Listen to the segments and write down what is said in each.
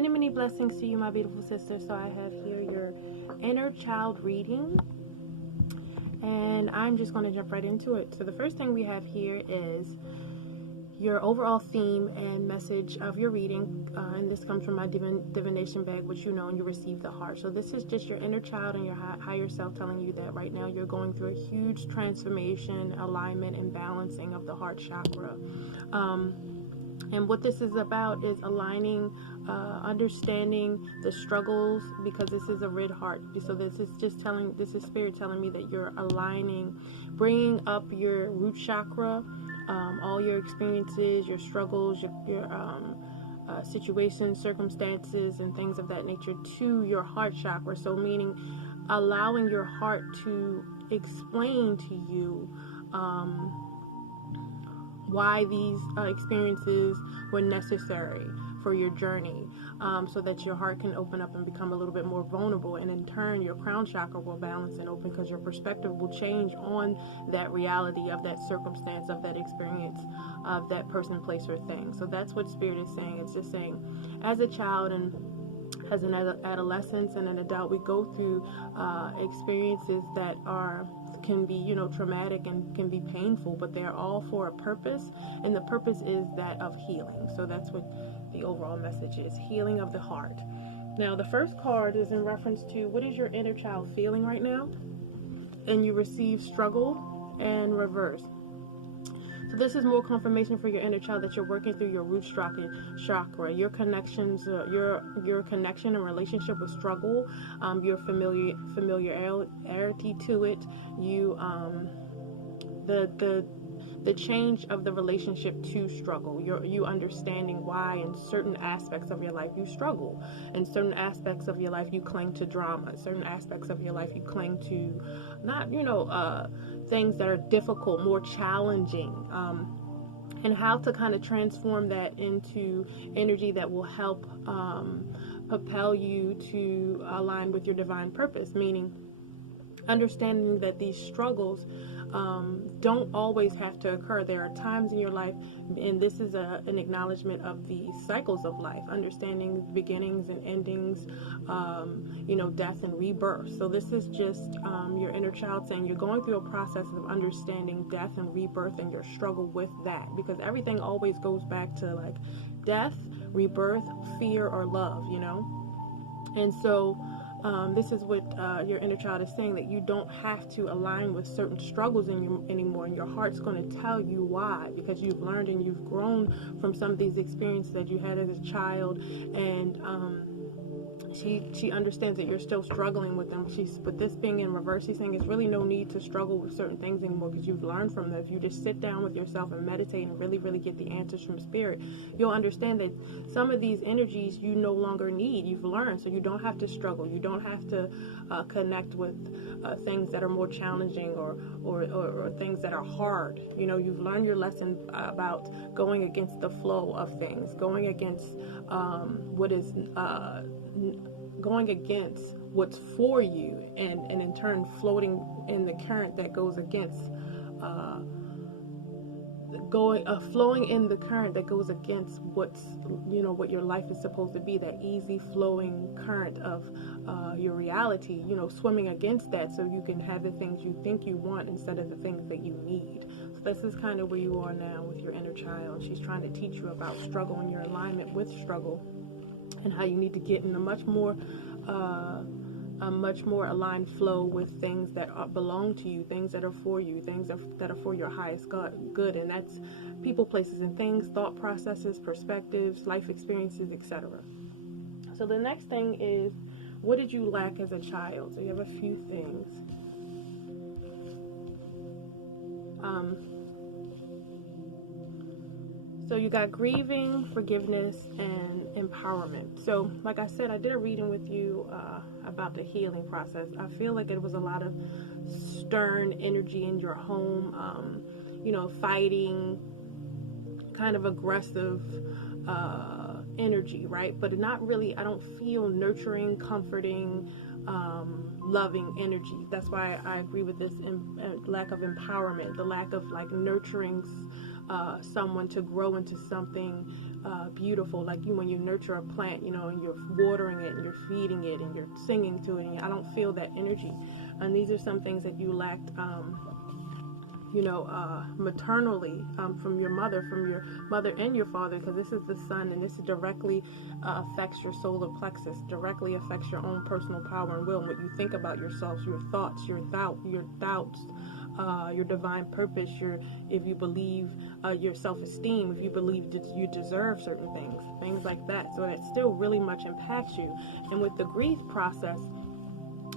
Many blessings to you, my beautiful sister. So I have here your inner child reading, and I'm just going to jump right into it. So the first thing we have here is your overall theme and message of your reading, and this comes from my divination bag, which you know, and you receive the heart. So this is just your inner child and your higher self telling you that right now you're going through a huge transformation, alignment, and balancing of the heart chakra. And what this is about is aligning, understanding the struggles, because this is a red heart. So this is spirit telling me that you're aligning, bringing up your root chakra, all your experiences, your struggles, your situations, circumstances, and things of that nature to your heart chakra. So meaning allowing your heart to explain to you why these experiences were necessary for your journey, so that your heart can open up and become a little bit more vulnerable, and in turn your crown chakra will balance and open, because your perspective will change on that reality of that circumstance, of that experience, of that person, place, or thing. So that's what spirit is saying. It's just saying, as a child and as an adolescence and an adult, we go through experiences that can be, traumatic and can be painful, but they're all for a purpose, and the purpose is that of healing. So that's what the overall message is: healing of the heart. Now, the first card is in reference to what is your inner child feeling right now, and you receive struggle and reverse. So this is more confirmation for your inner child that you're working through your root chakra, your connections, your connection and relationship with struggle, your familiarity to it, the change of the relationship to struggle, you understanding why in certain aspects of your life you struggle, in certain aspects of your life you cling to drama, certain aspects of your life you cling to not, things that are difficult, more challenging, and how to kind of transform that into energy that will help propel you to align with your divine purpose, meaning understanding that these struggles don't always have to occur. There are times in your life, and this is an acknowledgement of the cycles of life, understanding beginnings and endings, death and rebirth. So this is just your inner child saying you're going through a process of understanding death and rebirth and your struggle with that, because everything always goes back to like death, rebirth, fear, or love, and so this is what your inner child is saying, that you don't have to align with certain struggles anymore, and your heart's going to tell you why, because you've learned and you've grown from some of these experiences that you had as a child, and she understands that you're still struggling with them. But this being in reverse, she's saying there's really no need to struggle with certain things anymore, because you've learned from them. If you just sit down with yourself and meditate and really get the answers from spirit, you'll understand that some of these energies you no longer need. You've learned, so you don't have to struggle. You don't have to connect with things that are more challenging or things that are hard. You've learned your lesson about going against the flow of things, going against going against what's for you, and in turn floating in the current that goes against flowing in the current that goes against what your life is supposed to be, that easy flowing current of your reality, swimming against that so you can have the things you think you want instead of the things that you need. So this is kind of where you are now with your inner child. She's trying to teach you about struggle and your alignment with struggle, and how you need to get in a much more aligned flow with things that belong to you, things that are for you, things that are for your highest good, and that's people, places, and things, thought processes, perspectives, life experiences, etc. So the next thing is, what did you lack as a child? So you have a few things. So you got grieving, forgiveness, and empowerment. So like I said, I did a reading with you about the healing process. I feel like it was a lot of stern energy in your home, fighting, kind of aggressive energy, right? But not really, I don't feel nurturing, comforting, loving energy. That's why I agree with this lack of empowerment, the lack of like nurturing someone to grow into something beautiful. Like when you nurture a plant, and you're watering it and you're feeding it and you're singing to it, and I don't feel that energy. And these are some things that you lacked, maternally, from your mother and your father, because this is the sun, and this directly affects your solar plexus, directly affects your own personal power and will, and what you think about yourself, your thoughts, your doubts, your divine purpose, if you believe, your self-esteem, if you believe that you deserve certain things like that. So that still really much impacts you. And with the grief process,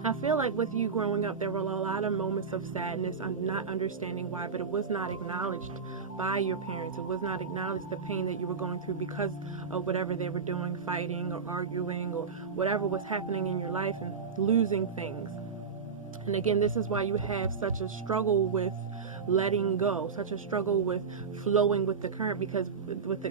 I feel like with you growing up, there were a lot of moments of sadness, not understanding why, but it was not acknowledged by your parents. It was not acknowledged, the pain that you were going through because of whatever they were doing, fighting or arguing or whatever was happening in your life, and losing things. And again, this is why you have such a struggle with letting go, such a struggle with flowing with the current, because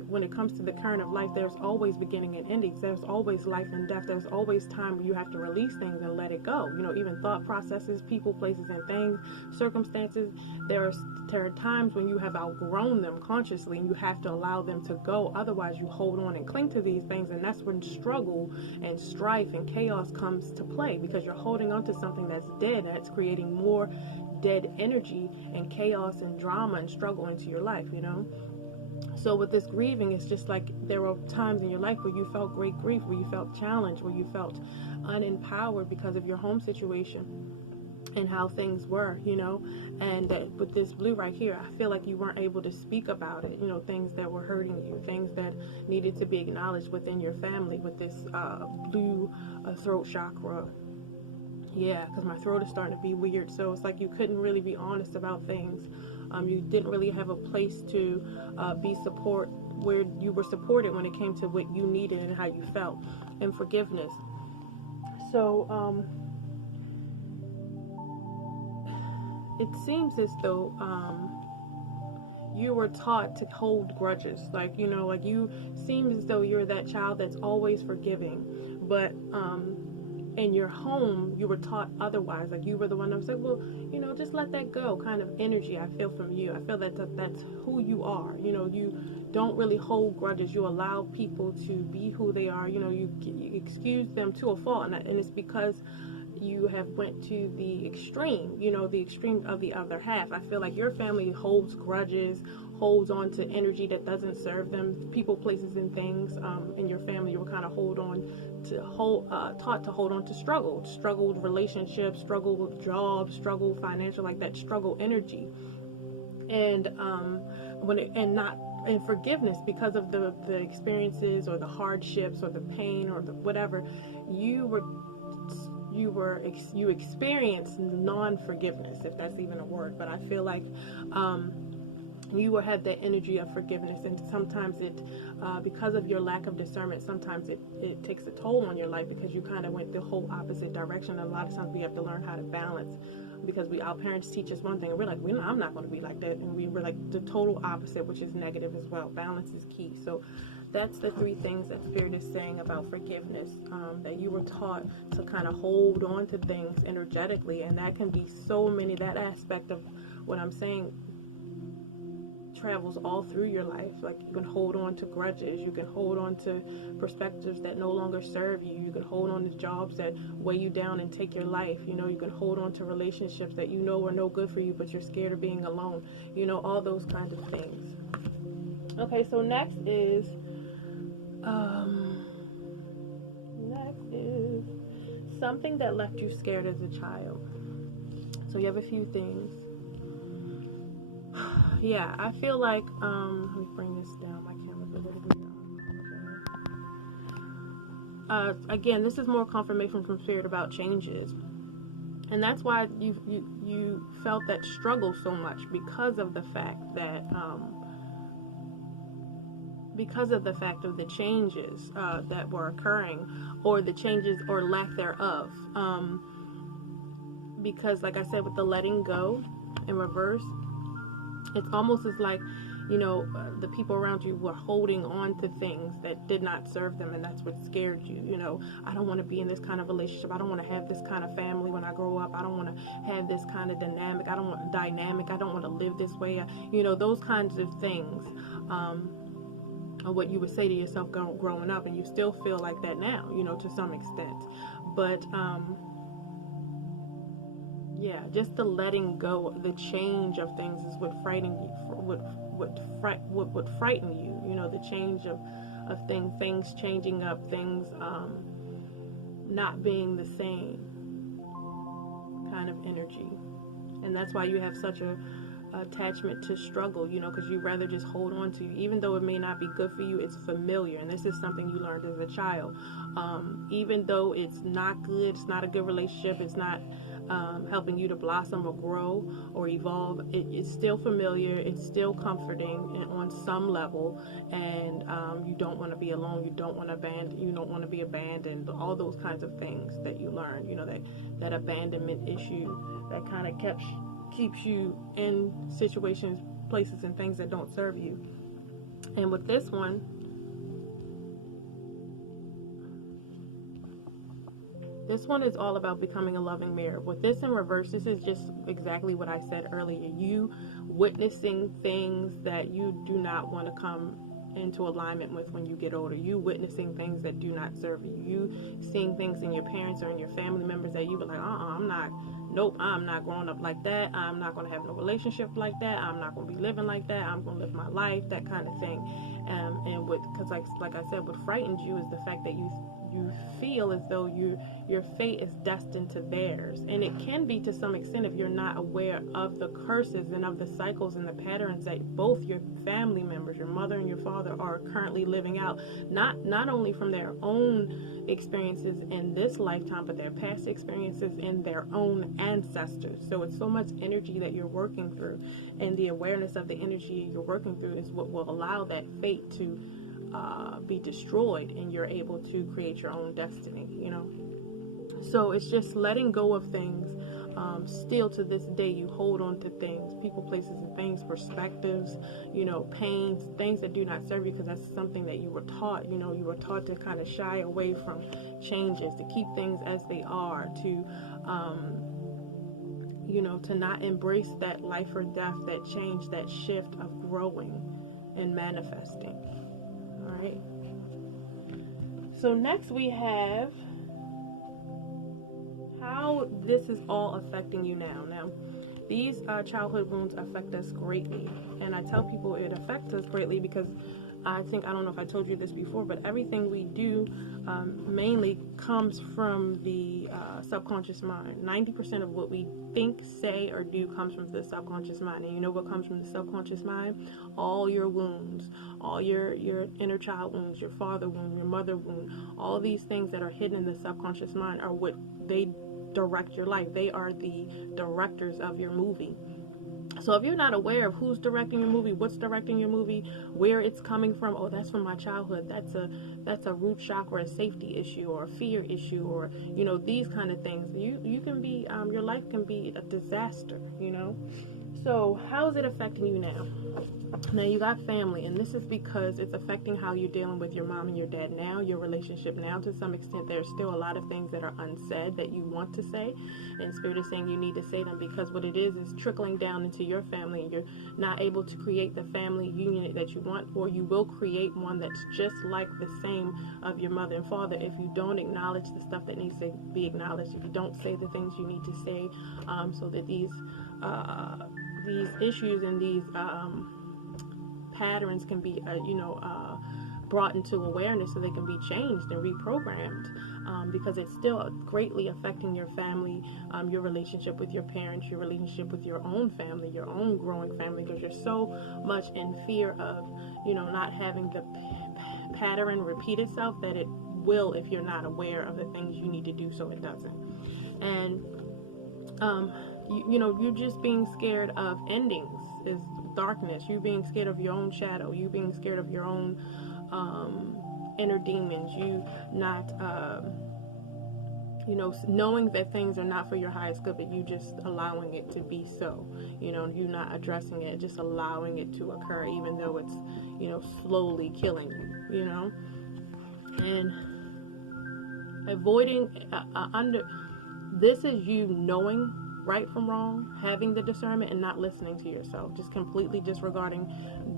when it comes to the current of life, there's always beginning and endings. There's always life and death. There's always time where you have to release things and let it go. Even thought processes, people, places, and things, circumstances. There are times when you have outgrown them consciously, and you have to allow them to go. Otherwise, you hold on and cling to these things, and that's when struggle and strife and chaos comes to play, because you're holding on to something that's dead, and it's creating more dead energy and chaos and drama and struggle into your life. So with this grieving, it's just like there were times in your life where you felt great grief, where you felt challenged, where you felt unempowered because of your home situation and how things were, and that with this blue right here, I feel like you weren't able to speak about it, things that were hurting you, things that needed to be acknowledged within your family with this blue throat chakra. Yeah, because my throat is starting to be weird, so it's like you couldn't really be honest about things. You didn't really have a place to where you were supported when it came to what you needed and how you felt, and forgiveness. So it seems as though you were taught to hold grudges, you seem as though you're that child that's always forgiving, but in your home, you were taught otherwise. Like you were the one that was like, well, just let that go kind of energy I feel from you. I feel that that's who you are. You don't really hold grudges. You allow people to be who they are. You excuse them to a fault. And it's because you have went to the extreme, the extreme of the other half. I feel like your family holds grudges, holds on to energy that doesn't serve them, people, places, and things. In your family, you were kind of taught to hold on to struggled relationships, struggle with jobs, struggle financial, like that struggle energy, and and forgiveness because of the experiences or the hardships or the pain or the whatever you experienced non-forgiveness, if that's even a word. But I feel like you will have that energy of forgiveness, and sometimes it because of your lack of discernment, sometimes it takes a toll on your life, because you kind of went the whole opposite direction. A lot of times we have to learn how to balance, because our parents teach us one thing and we're like, I'm not going to be like that, and we were like the total opposite, which is negative as well. Balance is key. So that's the three things that Spirit is saying about forgiveness, that you were taught to kind of hold on to things energetically, and that can be so many. That aspect of what I'm saying travels all through your life. Like you can hold on to grudges, you can hold on to perspectives that no longer serve you, you can hold on to jobs that weigh you down and take your life, you can hold on to relationships that are no good for you, but you're scared of being alone, all those kinds of things. Okay, so next is something that left you scared as a child. So you have a few things. Yeah, I feel like, let me bring this down, my camera's a little bit down. Again, this is more confirmation from Spirit about changes. And that's why you felt that struggle so much, because of the fact that, because of the fact of the changes that were occurring, or the changes or lack thereof. Because like I said, with the letting go in reverse, it's almost as like, the people around you were holding on to things that did not serve them, and that's what scared you. I don't want to be in this kind of relationship. I don't want to have this kind of family when I grow up. I don't want to have this kind of dynamic. I don't want dynamic. I don't want to live this way. Those kinds of things. or what you would say to yourself growing up, and you still feel like that now, to some extent. But yeah, just the letting go, the change of things is what frightening you, what would frighten you. The change of things changing up, things not being the same kind of energy. And that's why you have such a attachment to struggle, because you rather just hold on to, even though it may not be good for you, it's familiar. And this is something you learned as a child. Even though it's not good, it's not a good relationship, it's not helping you to blossom or grow or evolve, it's still familiar, it's still comforting and on some level. And you don't want to be alone, you don't want to be abandoned, all those kinds of things that you learn, that abandonment issue that kind of keeps you in situations, places, and things that don't serve you. And with this one, is all about becoming a loving mirror. With this in reverse, this is just exactly what I said earlier. You witnessing things that you do not want to come into alignment with when you get older. You witnessing things that do not serve you. You seeing things in your parents or in your family members that you were like, I'm not growing up like that. I'm not going to have no relationship like that. I'm not going to be living like that. I'm going to live my life, that kind of thing. And because like I said, what frightens you is the fact that you feel as though your fate is destined to theirs. And it can be to some extent if you're not aware of the curses and of the cycles and the patterns that both your family members, your mother and your father, are currently living out, not only from their own experiences in this lifetime, but their past experiences in their own ancestors. So it's so much energy that you're working through, and the awareness of the energy you're working through is what will allow that fate to be destroyed, and you're able to create your own destiny. So it's just letting go of things. Still to this day, you hold on to things, people, places, and things, perspectives, pains, things that do not serve you, because that's something that you were taught. You were taught to kind of shy away from changes, to keep things as they are, to to not embrace that life or death, that change, that shift of growing and manifesting. All right. So next we have how this is all affecting you now. Now, these childhood wounds affect us greatly, and I tell people it affects us greatly because I don't know if I told you this before, but everything we do mainly comes from the subconscious mind. 90% of what we think, say, or do comes from the subconscious mind. And you know what comes from the subconscious mind? All your wounds, all your inner child wounds, your father wound, your mother wound, all these things that are hidden in the subconscious mind are what they direct your life. They are the directors of your movie. So if you're not aware of who's directing your movie, what's directing your movie, where it's coming from, that's from my childhood, that's a root chakra, a safety issue, or a fear issue, or these kind of things, you can be your life can be a disaster. So how is it affecting you now? Now you got family, and this is because it's affecting how you're dealing with your mom and your dad now, your relationship now. To some extent, there's still a lot of things that are unsaid that you want to say, and Spirit is saying you need to say them, because what it is trickling down into your family, and you're not able to create the family union that you want, or you will create one that's just like the same of your mother and father if you don't acknowledge the stuff that needs to be acknowledged, if you don't say the things you need to say, so that these issues and these patterns can be brought into awareness, so they can be changed and reprogrammed, because it's still greatly affecting your family, your relationship with your parents, your relationship with your own family, your own growing family, because you're so much in fear of not having the pattern repeat itself, that it will, if you're not aware of the things you need to do so it doesn't. And you're just being scared of endings, is darkness. You being scared of your own shadow, you being scared of your own inner demons, you not knowing that things are not for your highest good, but you just allowing it to be so, you not addressing it, just allowing it to occur, even though it's slowly killing you, and avoiding this is you knowing right from wrong, having the discernment, and not listening to yourself, just completely disregarding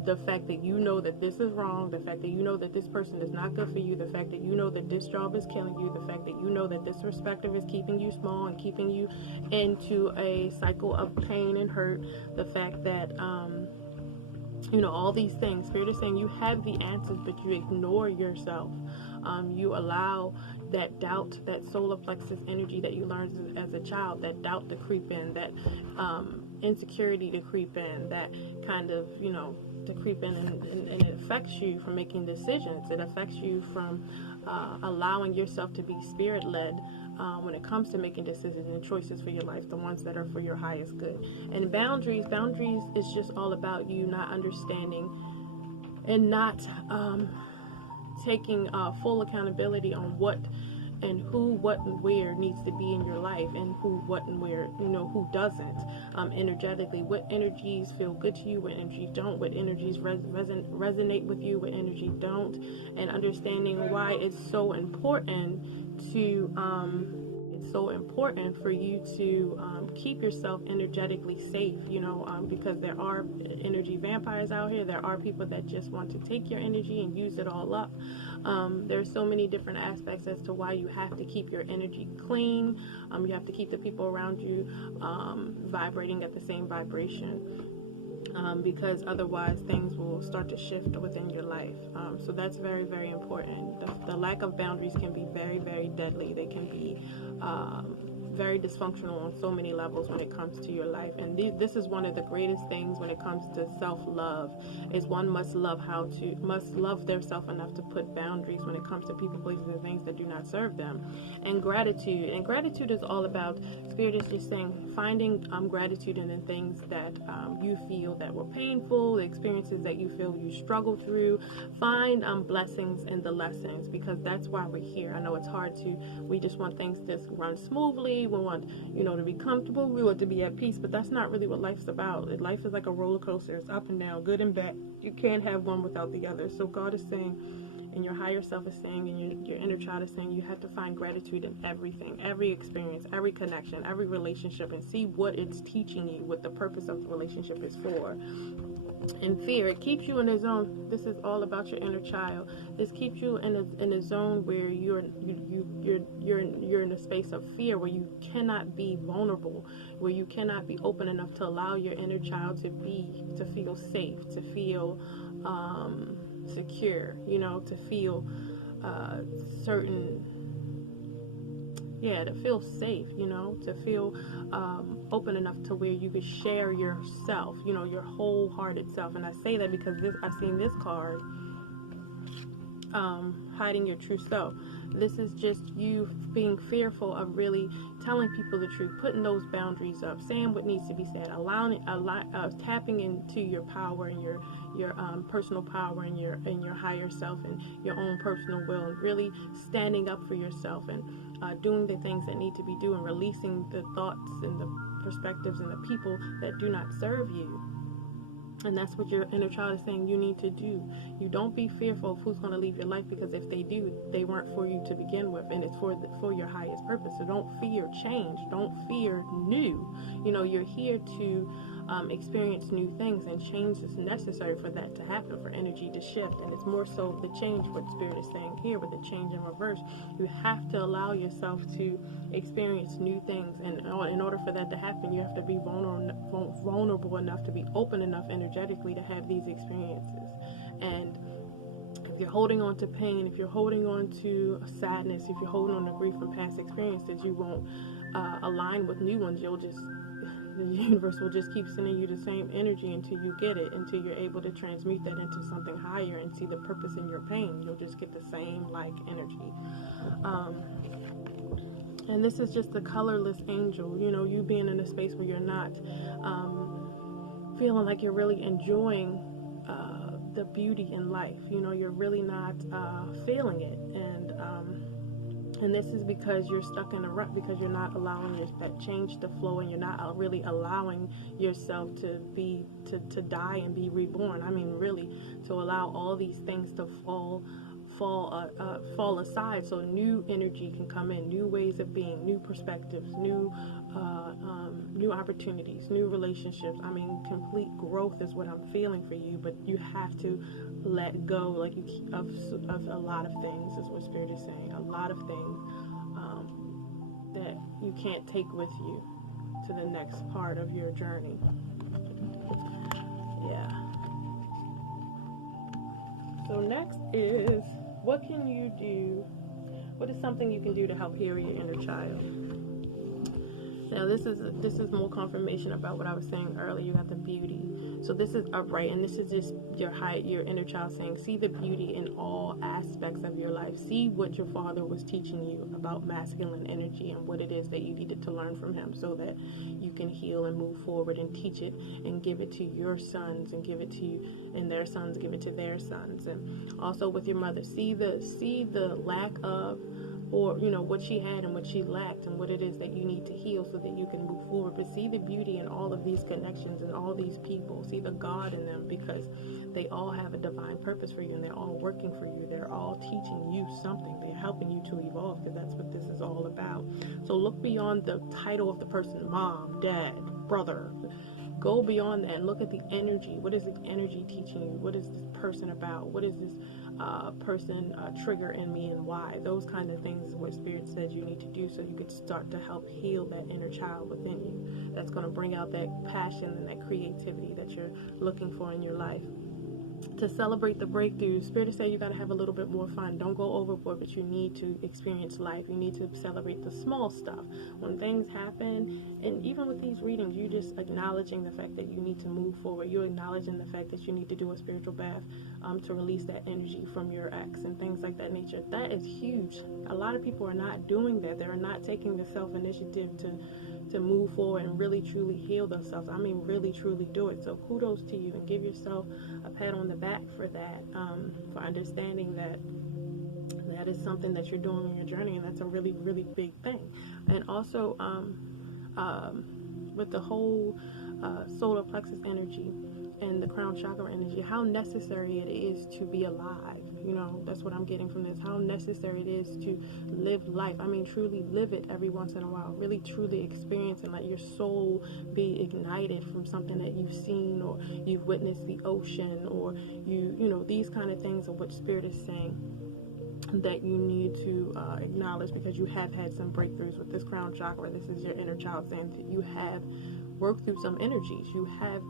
the fact that you know that this is wrong, the fact that you know that this person is not good for you, the fact that you know that this job is killing you, the fact that you know that this perspective is keeping you small and keeping you into a cycle of pain and hurt, the fact that all these things. Spirit is saying you have the answers, but you ignore yourself. You allow that doubt, that solar plexus energy that you learned as a child, that doubt to creep in, that insecurity to creep in, that kind of, to creep in, and it affects you from making decisions. It affects you from allowing yourself to be spirit-led when it comes to making decisions and choices for your life, the ones that are for your highest good. And boundaries is just all about you not understanding and not taking full accountability on what and who, what, and where needs to be in your life, and who, what, and where, who doesn't. Energetically, what energies feel good to you, what energies don't, what energies resonate with you, what energies don't, and understanding why it's so important for you to keep yourself energetically safe, because there are energy vampires out here. There are people that just want to take your energy and use it all up. There's so many different aspects as to why you have to keep your energy clean. You have to keep the people around you vibrating at the same vibration. Because otherwise things will start to shift within your life. So that's very, very important. The lack of boundaries can be very, very deadly. They can be very dysfunctional on so many levels when it comes to your life. And this is one of the greatest things when it comes to self-love, is one must love their self enough to put boundaries when it comes to people, places, and things that do not serve them. And gratitude is all about, Spirit is just saying, finding gratitude in the things that you feel that were painful, the experiences that you feel you struggle through. Find blessings in the lessons, because that's why we're here. I know it's hard we just want things to run smoothly. We want, to be comfortable. We want to be at peace, but that's not really what life's about. Life is like a roller coaster. It's up and down, good and bad. You can't have one without the other. So God is saying, and your higher self is saying, and your inner child is saying, you have to find gratitude in everything, every experience, every connection, every relationship, and see what it's teaching you, what the purpose of the relationship is for. And fear, it keeps you in a zone. This is all about your inner child. This keeps you in a zone where you're in a space of fear, where you cannot be vulnerable, where you cannot be open enough to allow your inner child to feel safe, to feel secure, to feel to feel safe, to feel open enough to where you could share yourself, your wholehearted self. And I say that because I've seen this card, hiding your true self. This is just you being fearful of really telling people the truth, putting those boundaries up, saying what needs to be said, tapping into your power and your personal power and your higher self and your own personal will, and really standing up for yourself and doing the things that need to be done, releasing the thoughts and the perspectives and the people that do not serve you. And that's what your inner child is saying you need to do. You don't be fearful of who's going to leave your life, because if they do, they weren't for you to begin with, and it's for your highest purpose. So don't fear change. Don't fear new. You're here to experience new things, and change is necessary for that to happen, for energy to shift. And it's more so the change, what Spirit is saying here with the change in reverse. You have to allow yourself to experience new things, and in order for that to happen, you have to be vulnerable enough, to be open enough energetically to have these experiences. And if you're holding on to pain, if you're holding on to sadness, if you're holding on to grief from past experiences, you won't align with new ones. The universe will just keep sending you the same energy until you get it, until you're able to transmute that into something higher and see the purpose in your pain. You'll just get the same energy. And this is just the colorless angel, you being in a space where you're not feeling like you're really enjoying the beauty in life. You're really not feeling it. And this is because you're stuck in a rut, because you're not allowing that change to flow, and you're not really allowing yourself to die and be reborn. I mean, really, to allow all these things to fall fall aside, so new energy can come in, new ways of being, new perspectives, new opportunities, new relationships. I mean, complete growth is what I'm feeling for you, but you have to let go, like of a lot of things, is what Spirit is saying. A lot of things that you can't take with you to the next part of your journey. Yeah. So next is, what can you do? What is something you can do to help heal your inner child? Now this is more confirmation about what I was saying earlier. You got the beauty. So this is upright, and this is just your inner child saying, see the beauty in all aspects of your life. See what your father was teaching you about masculine energy and what it is that you needed to learn from him, so that you can heal and move forward and teach it and give it to your sons, and give it to you, and their sons give it to their sons. And also with your mother, see the lack of, or what she had and what she lacked, and what it is that you need to heal so that you can move forward. But see the beauty in all of these connections and all these people. See the God in them, because they all have a divine purpose for you, and they're all working for you. They're all teaching you something. They're helping you to evolve, because that's what this is all about. So look beyond the title of the person, mom, dad, brother. Go beyond that and look at the energy. What is this energy teaching you? What is this person about? What is this person trigger in me, and why? Those kind of things is what Spirit says you need to do, so you could start to help heal that inner child within you. That's going to bring out that passion and that creativity that you're looking for in your life. To celebrate the breakthroughs, Spirit is saying you got to have a little bit more fun. Don't go overboard, but you need to experience life. You need to celebrate the small stuff. When things happen, and even with these readings, you just acknowledging the fact that you need to move forward. You're acknowledging the fact that you need to do a spiritual bath to release that energy from your ex and things like that nature. That is huge. A lot of people are not doing that. They're not taking the self-initiative to move forward and really truly heal themselves. I mean, really truly do it. So kudos to you, and give yourself a pat on the back for that, for understanding that that is something that you're doing in your journey, and that's a really, really big thing. And also with the whole solar plexus energy and the crown chakra energy, how necessary it is to be alive. That's what I'm getting from this. How necessary it is to live life. I mean, truly live it every once in a while. Really, truly experience and let your soul be ignited from something that you've seen, or you've witnessed the ocean, or these kind of things are what Spirit is saying that you need to acknowledge, because you have had some breakthroughs with this crown chakra. This is your inner child saying that you have worked through some energies. You have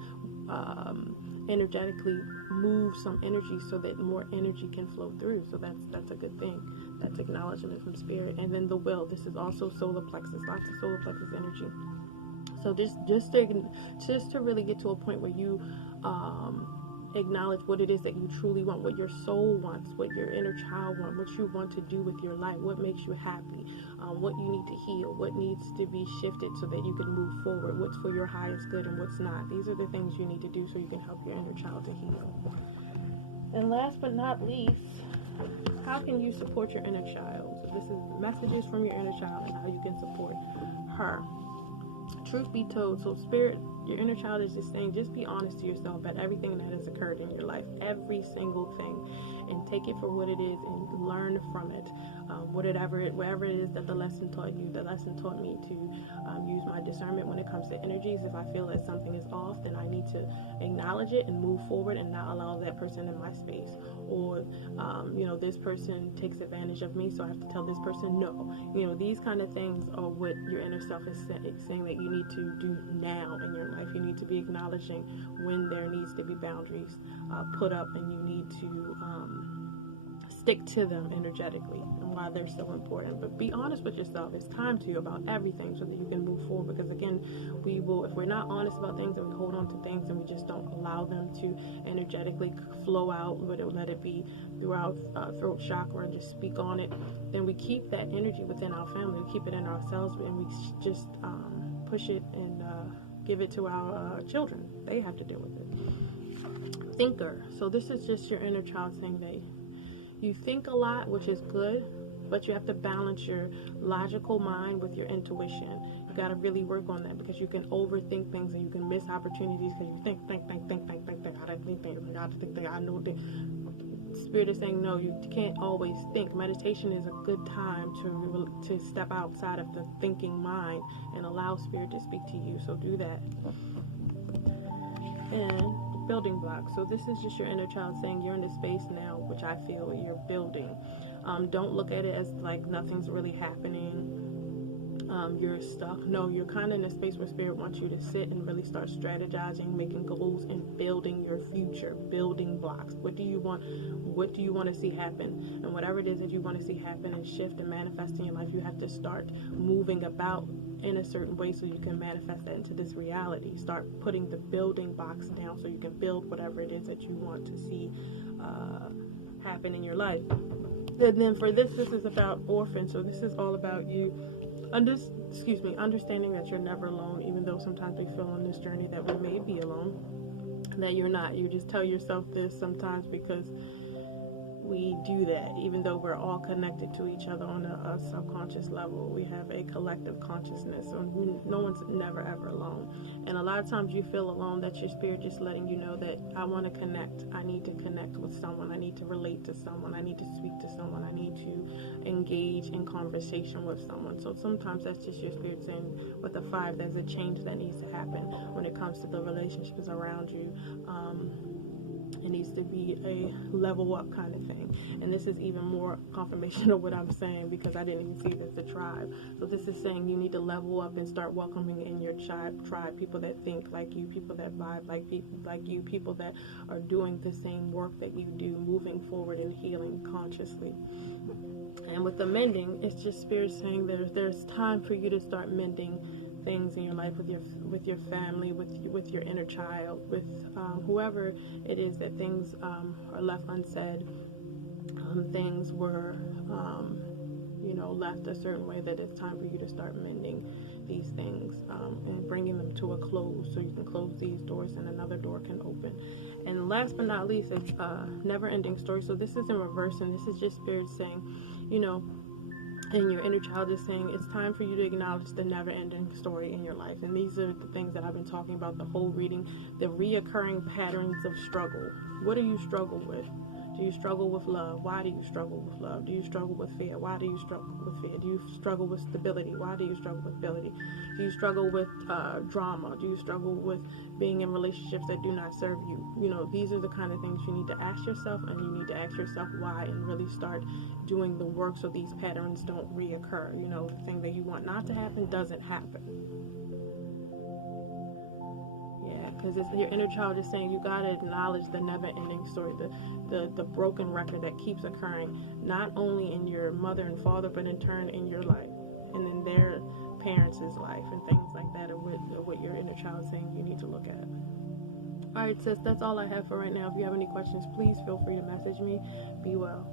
energetically move some energy so that more energy can flow through. So that's a good thing. That's acknowledgement from Spirit. And then the will. This is also solar plexus. Lots of solar plexus energy. So just to really get to a point where you acknowledge what it is that you truly want, what your soul wants, what your inner child wants, what you want to do with your life, what makes you happy, what you need to heal, what needs to be shifted so that you can move forward, what's for your highest good and what's not. These are the things you need to do so you can help your inner child to heal. And last but not least, how can you support your inner child? So this is messages from your inner child and how you can support her. Truth be told, so Spirit, your inner child is just saying, just be honest to yourself about everything that has occurred in your life, every single thing, and take it for what it is and learn from it. Wherever it is that the lesson taught you, the lesson taught me to use my discernment when it comes to energies. If I feel that something is off, then I need to acknowledge it and move forward and not allow that person in my space. Or, this person takes advantage of me, so I have to tell this person no. These kind of things are what your inner self is saying that you need to do now in your life. You need to be acknowledging when there needs to be boundaries put up, and you need to stick to them energetically and why they're so important. But be honest with yourself. It's time to about everything so that you can move forward, because again, we will, if we're not honest about things and we hold on to things and we just don't allow them to energetically flow out, let it be through our throat chakra and just speak on it, then we keep that energy within our family, we keep it in ourselves, and we just push it and give it to our children. They have to deal with it. Thinker. So this is just your inner child saying that you think a lot, which is good, but you have to balance your logical mind with your intuition. You got to really work on that, because you can overthink things and you can miss opportunities because you think. I don't think I know. Spirit is saying, no, you can't always think. Meditation is a good time to step outside of the thinking mind and allow Spirit to speak to you. So do that. And building blocks. So this is just your inner child saying you're in the space now, which I feel you're building. Don't look at it as like nothing's really happening. You're stuck. No, you're kind of in a space where Spirit wants you to sit and really start strategizing, making goals, and building your future, building blocks. What do you want to see happen? And whatever it is that you want to see happen and shift and manifest in your life, you have to start moving about in a certain way so you can manifest that into this reality. Start putting the building blocks down so you can build whatever it is that you want to see happen in your life. And then for this is about orphans. So this is all about you understanding that you're never alone, even though sometimes we feel on this journey that we may be alone, that you're not. You just tell yourself this sometimes because we do that, even though we're all connected to each other on a subconscious level. We have a collective consciousness, so no one's never ever alone. And a lot of times you feel alone. That's your Spirit just letting you know that I want to connect. I need to connect with someone. I need to relate to someone. I need to speak to someone. I need to engage in conversation with someone. So sometimes that's just your Spirit saying, with the 5, there's a change that needs to happen when it comes to the relationships around you. It needs to be a level up kind of thing. And this is even more confirmation of what I'm saying, because I didn't even see this, the tribe. So this is saying you need to level up and start welcoming in your tribe people that think like you, people that vibe like you, people that are doing the same work that you do, moving forward and healing consciously. And with the mending, it's just Spirit saying that there's time for you to start mending things in your life with your family, with your inner child, with whoever it is that things are left unsaid. Things were left a certain way, that it's time for you to start mending these things and bringing them to a close, so you can close these doors and another door can open. And last but not least, it's never-ending story. So this is in reverse, and this is just Spirit saying, and your inner child is saying it's time for you to acknowledge the never-ending story in your life. And these are the things that I've been talking about the whole reading, the reoccurring patterns of struggle. What do you struggle with? Do you struggle with love? Why do you struggle with love? Do you struggle with fear? Why do you struggle with fear? Do you struggle with stability? Why do you struggle with stability? Do you struggle with drama? Do you struggle with being in relationships that do not serve you? These are the kind of things you need to ask yourself, and you need to ask yourself why, and really start doing the work so these patterns don't reoccur. The thing that you want not to happen doesn't happen. Because your inner child is saying you gotta acknowledge the never-ending story, the broken record that keeps occurring, not only in your mother and father, but in turn in your life and in their parents' life, and things like that are what your inner child is saying you need to look at. Alright, sis, that's all I have for right now. If you have any questions, please feel free to message me. Be well.